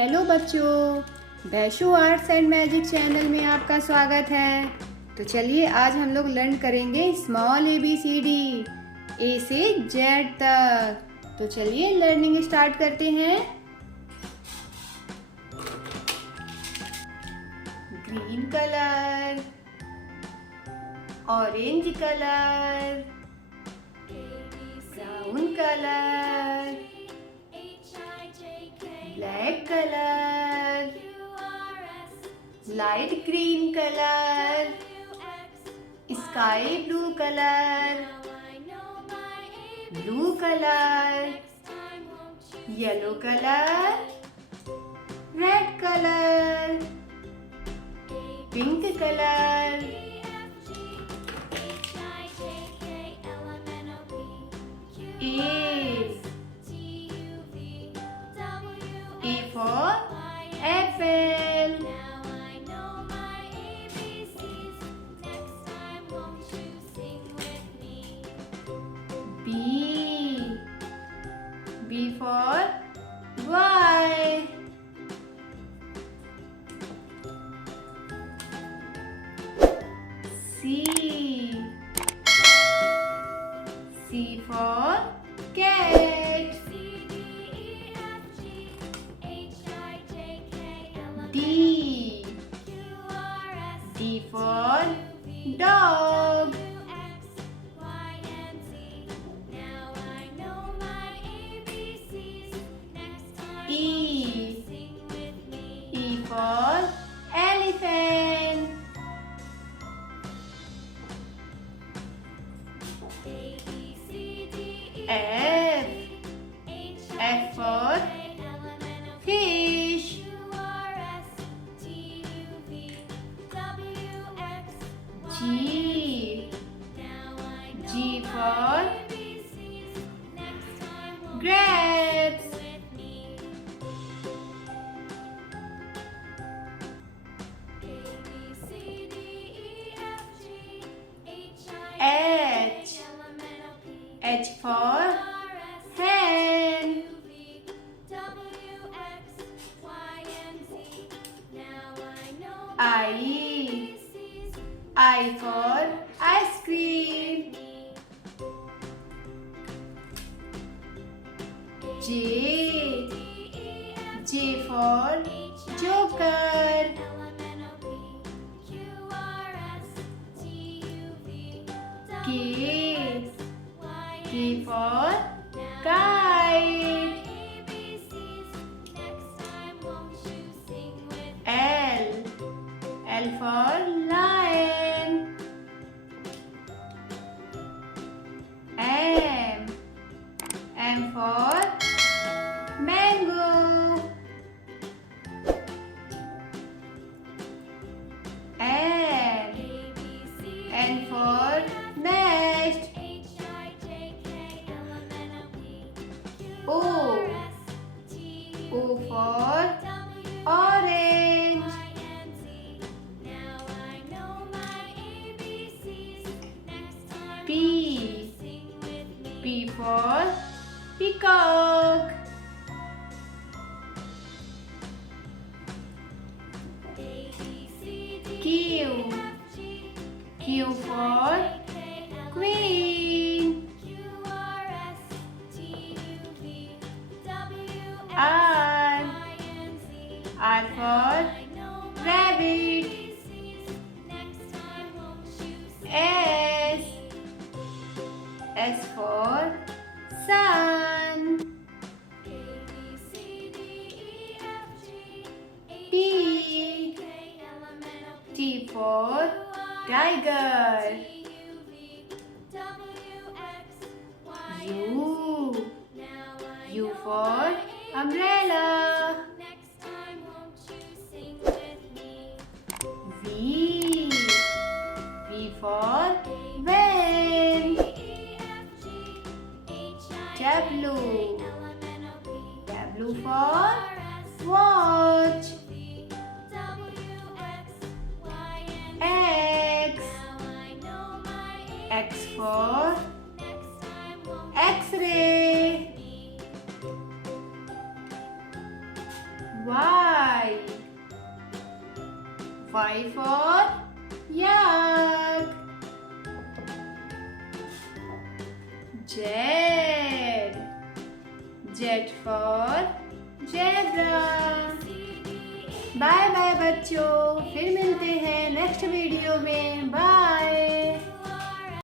Hello बच्चों, Vaishu arts and magic channel में आपका स्वागत है। तो चलिए आज हम लोग लर्न करेंगे स्मॉल ABCD ए से जेड तक। तो चलिए लर्निंग स्टार्ट करते हैं। Green colour, orange colour, brown colour, black colour, light green colour, sky blue colour, blue colour, yellow colour, red colour, pink colour, A for apple. B for boy. C for cat. D for dog. E for elephant. F for fish. G for grapes. H for hen. I for ice cream. J for joker. K for kite. L for lion. M for mango. N for nest. O for orange. P for peacock. Q for queen. R for rabbit. S for sun. T for tiger. U for umbrella. V for van. W for watch. X for X-ray. Y for yak. Z. Z for zebra. Bye bye बच्चों, फिर मिलते हैं next video में। Bye.